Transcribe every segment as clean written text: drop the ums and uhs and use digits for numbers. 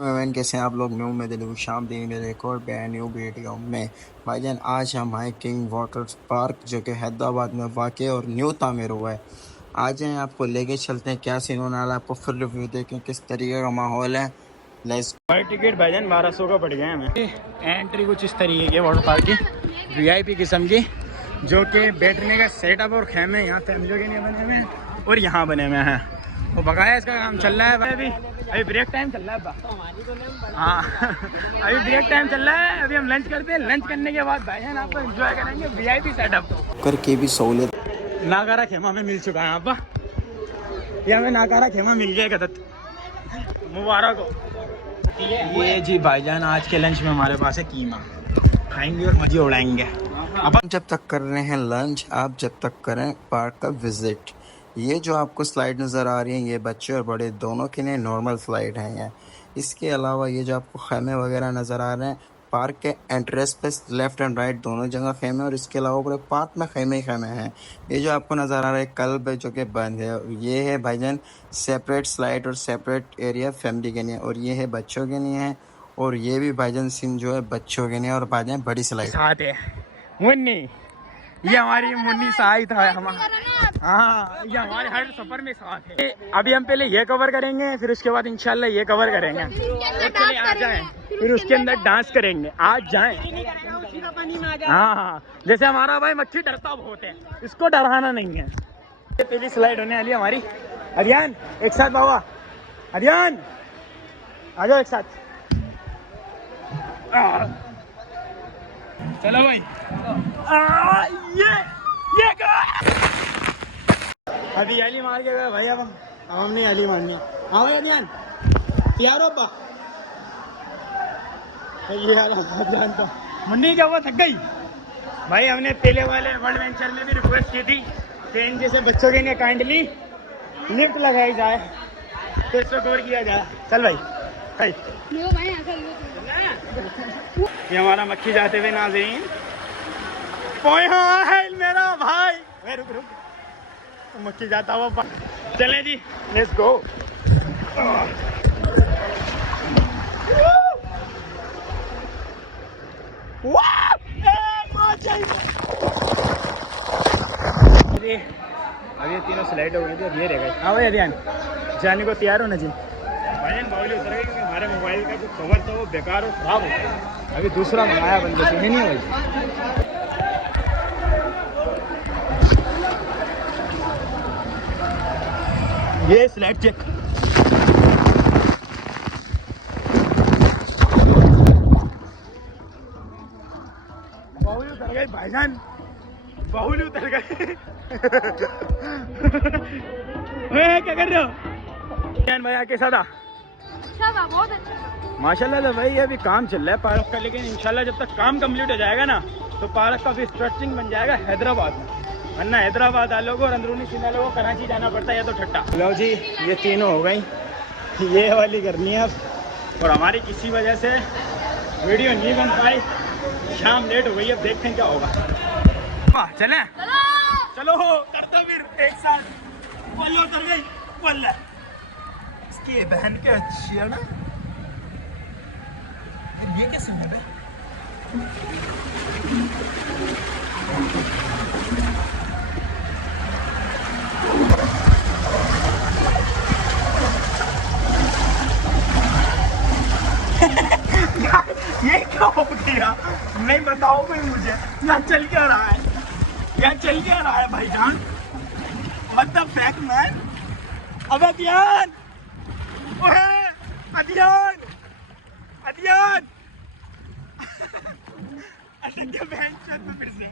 Man कैसे हैं आप लोग। न्यू में दिलू शाम दी मेरे एक और ब्रांड न्यू वीडियो में। भाईजान आज हम आए किंग वाटर पार्क जो कि हैदराबाद में वाक़ और न्यू तामीर हुआ है। आज हैं आपको लेके चलते हैं, क्या सीन होने वाला है, आपको फुल रिव्यू देखें किस तरीके का माहौल है। लेट्स हर टिकट भाईजान 1200 का पड़ गया हमें। एंट्री कुछ इस तरीके की वाटर पार्क की वीआईपी किस्म की, जो कि बैठने का सेटअप और खेमे यहाँ फैमिलियों के लिए बने हुए हैं और यहाँ बने हुए हैं। वो बकाया इसका काम चल रहा है भाई। अभी ब्रेक टाइम चल रहा है। हाँ अभी ब्रेक टाइम चल रहा है। अभी हम लंच करते हैं। लंच करने के बाद भाईजान आपको एंजॉय करेंगे वीआईपी सेटअप करके भी सहूलियत। नाकारा खेमा हमें मिल चुका है यहाँ पर। ये हमें नाकारा खेमा मिल गया कदत मुबारक हो। ये जी भाईजान आज के लंच में हमारे पास है कीमा। खाएंगे और मजे उड़ाएंगे। अब जब तक कर रहे हैं लंच, आप जब तक करें पार्क का विजिट। ये जो आपको स्लाइड नज़र आ रही है ये बच्चे और बड़े दोनों के लिए नॉर्मल स्लाइड हैं ये। इसके अलावा ये जो आपको खेमे वगैरह नज़र आ रहे हैं, पार्क के एंट्रेंस पे लेफ्ट एंड राइट दोनों जगह खेमे, और इसके अलावा पूरे पार्क में खेमे ही खेमे हैं। ये जो आपको नज़र आ रहा है क्लब है जो कि बंद है, ये है भाईजान सेपरेट स्लाइड और सेपरेट एरिया फैमिली के लिए, और ये है बच्चों के लिए है। और ये भी भाईजान सीन जो है बच्चों के लिए, और भाईजान बड़ी स्लाइड साथ है मुन्नी। ये हमारी मुन्नी साथ है हमारा। हाँ ये हमारे हर सफर में साथ है। अभी हम पहले ये कवर करेंगे, फिर उसके बाद इंशाल्लाह ये कवर करेंगे। चलिए आ जाएं, फिर उसके अंदर डांस करेंगे। आज जाएं। हाँ हाँ, जैसे हमारा भाई मच्छी डरता बहुत है, इसको डराना नहीं है। ये पहली स्लाइड होने वाली हमारी। अरियान एक साथ बाबा, अरियान आ जाओ एक साथ। चलो भाई। ये अभी अली मार के गए भाई। अब हम नहीं अली मारनी। आओ अरियान तैयार हो बा। ये अरियान तो मुन्नी क्या हुआ, थक गई भाई। हमने पहले वाले वर्ल्ड वेंचर में भी रिक्वेस्ट की थी कि इन जैसे बच्चों के लिए काइंडली लिफ्ट लगाई जाए, तो इसको गौर किया जाए। चल भाई भाई। ये हमारा मक्खी जाते हुए नाज़रीन है मेरा भाई। रुक रुक, तो मक्खी जाता हुआ। चले जी लेट्स गो। अब ये तीनों स्लाइड हो गई थी, अब ये रह गए। हाँ भाई अभियान जाने को तैयार हो ना जी। भाई बाउली उतर गई क्योंकि हमारे मोबाइल का जो कवर था वो बेकार और खराब हो गया। अभी दूसरा मंगाया बंदे से, नहीं भाई। ये स्लाइड चेक। बाउली उतर गई भाईजान, बाहुली उतर गए। क्या कर रहे हो भैया? कैसा था? अच्छा था, बहुत अच्छा। माशाल्लाह था भाई। अभी काम चल रहा है पार्क का, लेकिन इंशाल्लाह जब तक काम कंप्लीट हो जाएगा ना तो पार्क का भी स्ट्रक्चरिंग बन जाएगा हैदराबाद में। वरना हैदराबाद वालों को और अंदरूनी सिंध वालों को कराची जाना पड़ता है या तो ठट्टा। लो जी ये तीनों हो गई, ये वाली करनी है अब। और हमारी किसी वजह से वीडियो नहीं बन पाई, शाम लेट हो गई। अब देखते हैं क्या होगा। चले चलो करता फिर एक साथ। बल्ले उतर गई, बल्ले इसकी बहन के अच्छी है ना। ये कैसे है बे? ये क्या हो गया? नहीं बताओ भाई मुझे, यहाँ चल क्या रहा है? यहाँ चल क्या रहा है भाईजान? What the fuck man? अब अभियान, अभियान, अभियान। अटक बहन चल फिर से।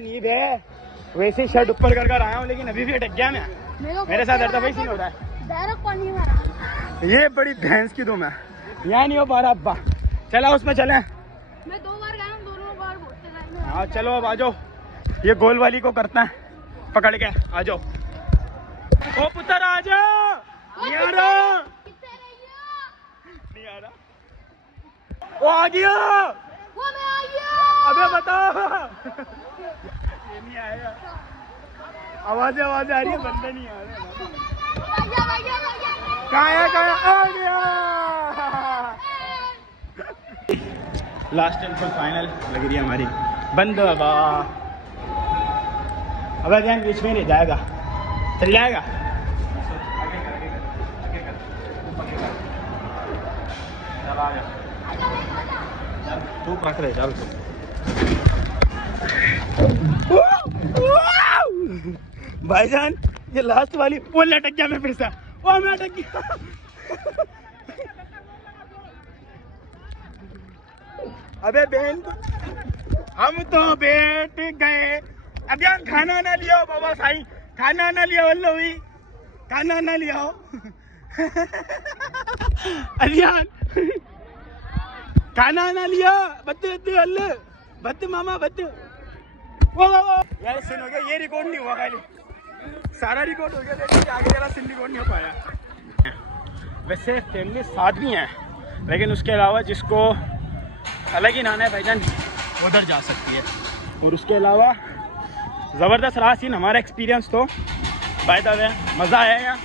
नींद है, वैसे शर्ट ऊपर कर कर आया हूँ, लेकिन अभी भी अटक गया मैं। मेरे साथ डरता भाई सीन हो रहा है। ये बड़ी भैंस की तुम है, यहाँ नहीं हो पा रहा अब्बा। चला उसमें चले। मैं 2 बार गया हूँ, दोनों बार बहुत। हाँ चलो अब आ जाओ। ये गोल वाली को करता है पकड़ के। आ जाओ ओ पुत्र, आ जाओ। नहीं आ रहा, नहीं आ रहा। वो आ गया, वो मैं आ गया। अबे बताओ। ये नहीं आएगा। आवाजें आ रही है, बंदे नहीं आ रहे। भैया भैया भैया कहाँ है, आ गया। लास्ट एंड फाइनल लग रही है हमारी बंद बाबा। अब ध्यान बीच में नहीं जाएगा, चल जाएगा। तू पकड़ रहे चल। भाईजान ये लास्ट वाली, वो लटक गया मैं फिर से, वो मैं अटक गया। अबे बहन को, हम तो बैठ गए। अब यार खाना ना लिया बाबा साईं, खाना ना लिया वल्लो भी, खाना ना लिया। अरियान खाना ना लिया, बत्ते बत्ते वल्ले, बत्ते मामा बत्ते। वो यार सीन हो गया, ये रिकॉर्ड नहीं हुआ, खाली सारा रिकॉर्ड हो गया, लेकिन आगे वाला सीन रिकॉर्ड नहीं हो पाया। वैसे फैमिली साथ भी हैं, लेकिन उसके अलावा जिसको अलग ही नहाना है भाईजान उधर जा सकती है। और उसके अलावा ज़बरदस्त रहा सीन, हमारा एक्सपीरियंस तो बाय द वे मज़ा आया यहाँ।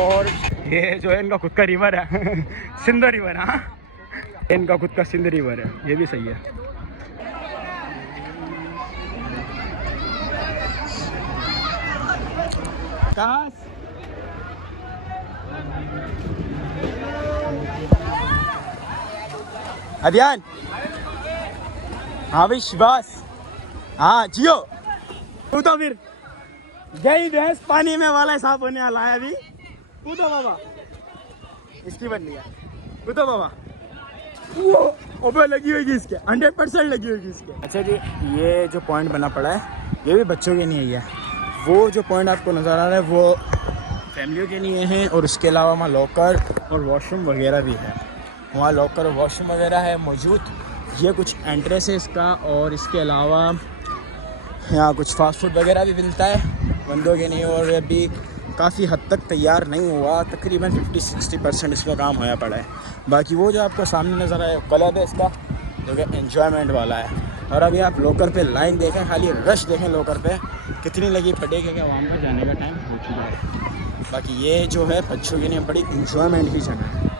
और ये जो है इनका खुद का रिवर है सिंध रिवर। हाँ इनका खुद का सिंध रिवर है, ये भी सही है। अध्यान, हाँ भाई शिबास, हाँ जियो। कूदो फिर, गई भैंस पानी में वाला साफ होने वाला है अभी। कूदो बाबा, इसकी बननी है। कूदो बाबा, ओबे लगी होगी इसके, 100% लगी होगी इसके। अच्छा जी, ये जो पॉइंट बना पड़ा है ये भी बच्चों के लिए है। वो जो पॉइंट आपको नज़र आ रहा है वो फैमिलियों के लिए है। और उसके अलावा वहाँ लॉकर और वॉशरूम वगैरह भी है, वहाँ लॉकर और वॉशरूम वगैरह है मौजूद। ये कुछ एंट्रेंस है इसका। और इसके अलावा यहाँ कुछ फास्ट फूड वगैरह भी मिलता है बंदों के लिए। और अभी काफ़ी हद तक तैयार नहीं हुआ, तकरीबन 50-60% इसमें काम होया पड़ा है। बाकी वो जो आपको सामने नज़र आए क्लब है इसका, जो कि एन्जॉयमेंट वाला है। और अभी आप लॉकर पे लाइन देखें, खाली रश देखें लॉकर पे कितनी लगी पड़ेगी, क्या वहाँ पर जाने का टाइम हो चुका है। बाकी ये जो है बच्चों के लिए बड़ी इंजॉयमेंट की जगह है।